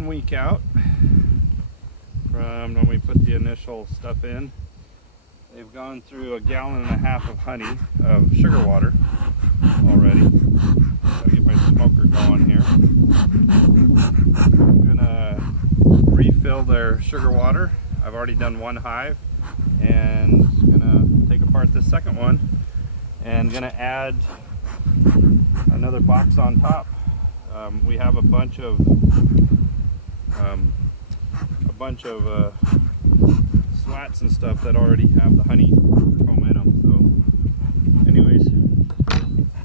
1 week out from when we put the initial stuff in. They've gone through 1.5 gallons of honey, of sugar water already. Gotta get my smoker going here. I'm gonna refill their sugar water. I've already done 1 hive and gonna take apart this second one and gonna add another box on top. We have a bunch of slats and stuff that already have the honey comb in them. So anyways,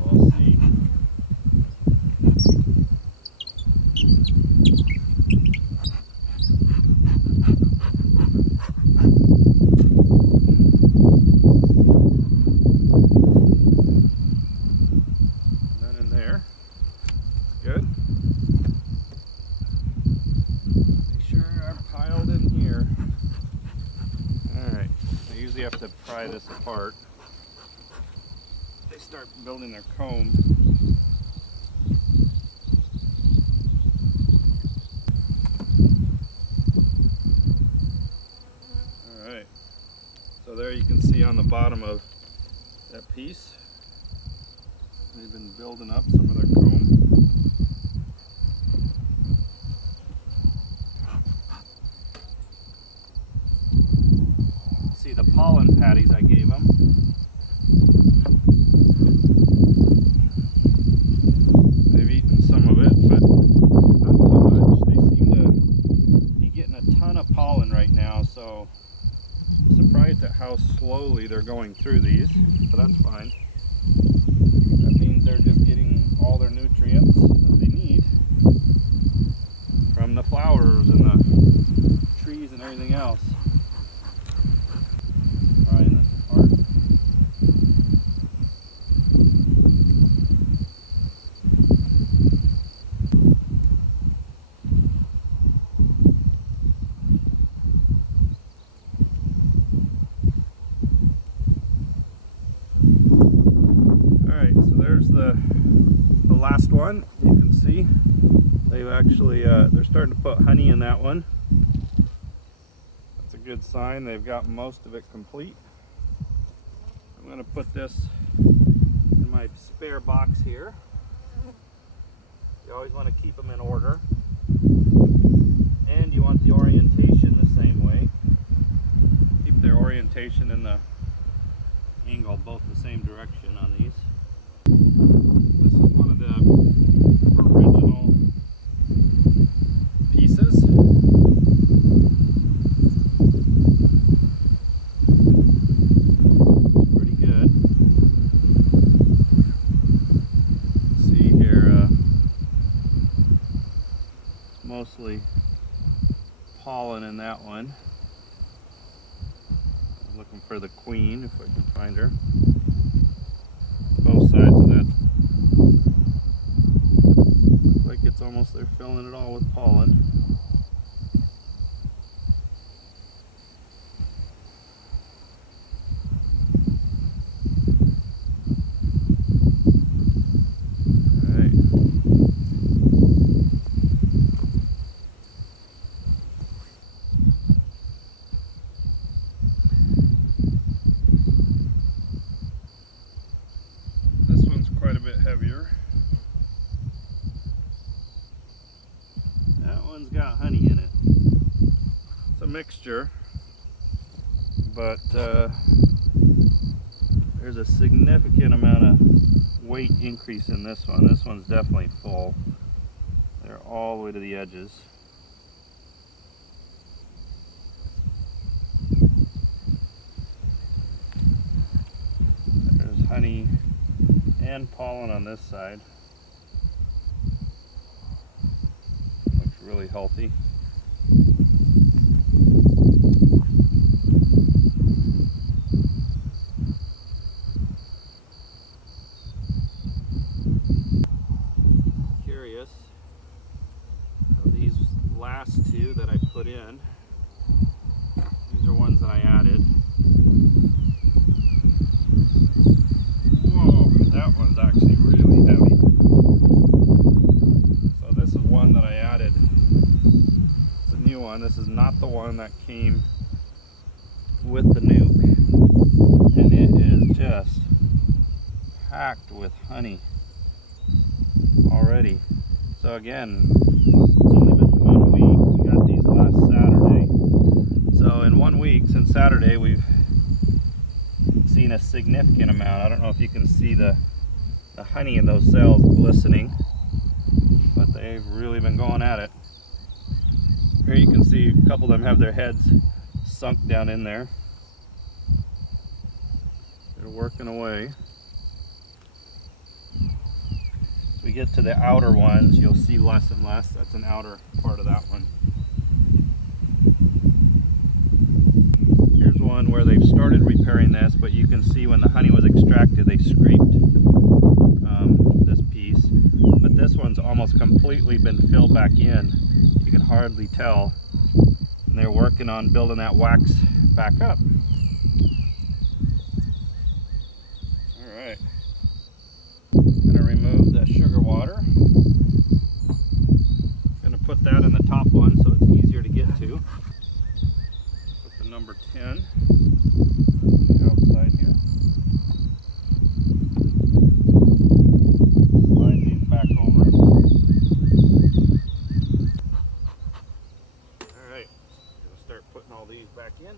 we'll see. None in there. Good. Make sure I'm piled in here. Alright, I usually have to pry this apart. They start building their comb. Alright, so there you can see on the bottom of that piece, they've been building up some of their comb. See the pollen patties I gave them. They've eaten some of it, but not too much. They seem to be getting a ton of pollen right now, so I'm surprised at how slowly they're going through these, but that's fine. That means they're just getting all their nutrients that they need from the flowers and the trees and everything else. Prying this apart. Alright, so there's the last one. You can see they've actually, they're starting to put honey in that one. That's a good sign. They've got most of it complete. I'm going to put this in my spare box here. You always want to keep them in order. And you want the orientation the same way. Keep their orientation and the angle both the same direction on these. This is one of the original pieces. Pretty good. See here, mostly pollen in that one. I'm looking for the queen if I can find her. Both sides of that. Looks like it's almost, they're filling it all with pollen. Quite a bit heavier. That one's got honey in it. It's a mixture, but there's a significant amount of weight increase in this one. This one's definitely full. They're all the way to the edges. There's honey and pollen on this side. Looks really healthy. Curious. These last two that I put in, these are ones that I added. That one's actually really heavy. So this is one that I added one. This is not the one that came with the nuke, and it is just packed with honey already. So again, it's only been 1 week. We got these last Saturday. So in 1 week since Saturday, we've seen a significant amount. I don't know if you can see the honey in those cells glistening, but they've really been going at it. Here you can see a couple of them have their heads sunk down in there. They're working away. As we get to the outer ones, you'll see less and less. That's an outer part of that one. Here's one where they've started repairing this, but you can see when the honey was extracted, they scraped this piece. But this one's almost completely been filled back in. You can hardly tell. And they're working on building that wax back up. Alright. I'm going to remove the sugar water. I'm going to put that in the top one so it's easier to get to. Put the number 10 outside here. Slide these back over. Alright, going to start putting all these back in.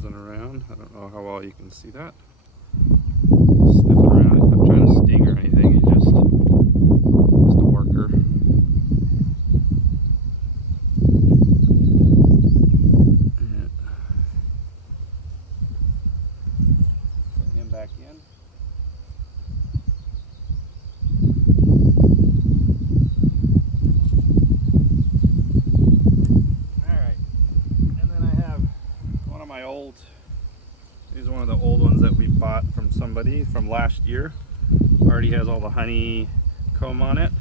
Around. I don't know how well you can see that. He's sniffing around. He's not trying to sting or anything. He's just a worker. Yeah. Put him back in. These are one of the old ones that we bought from somebody from last year. Already has all the honey comb on it.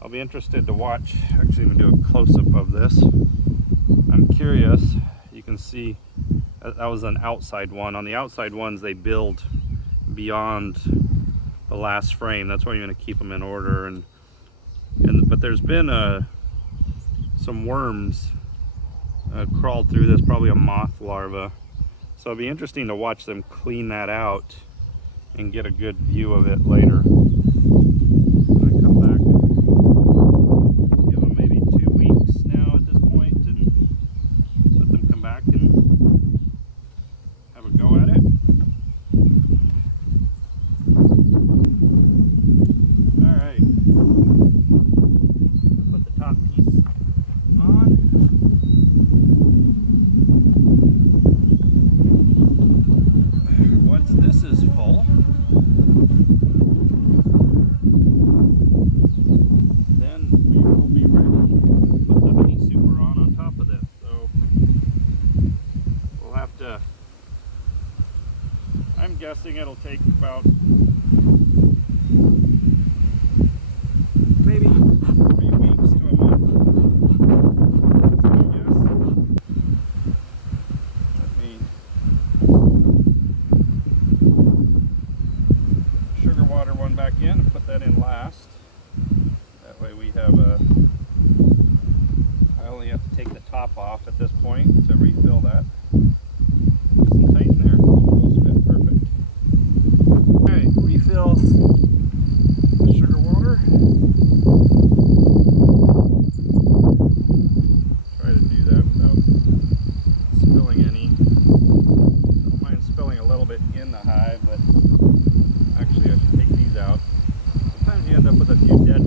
I'll be interested to watch. Actually, I'm going to do a close-up of this. I'm curious. You can see that was an outside one. On the outside ones, they build beyond the last frame. That's why you're going to keep them in order. But there's been some worms crawled through this, probably a moth larva. So it'll be interesting to watch them clean that out and get a good view of it later. I'm gonna come back, give them maybe 2 weeks now at this point, and let them come back and have a go at it. All right, put the top piece on. This is full. Then we will be ready to put the honey super on top of this. So we'll have to, I'm guessing it'll take about maybe 3 weeks to a month. I guess. Let me water one back in and put that in last. That way we have I only have to take the top off at this point to refill that. Nice and tight in there. Almost fit perfect. Alright, refill the sugar water. out. Sometimes you end up with a few dead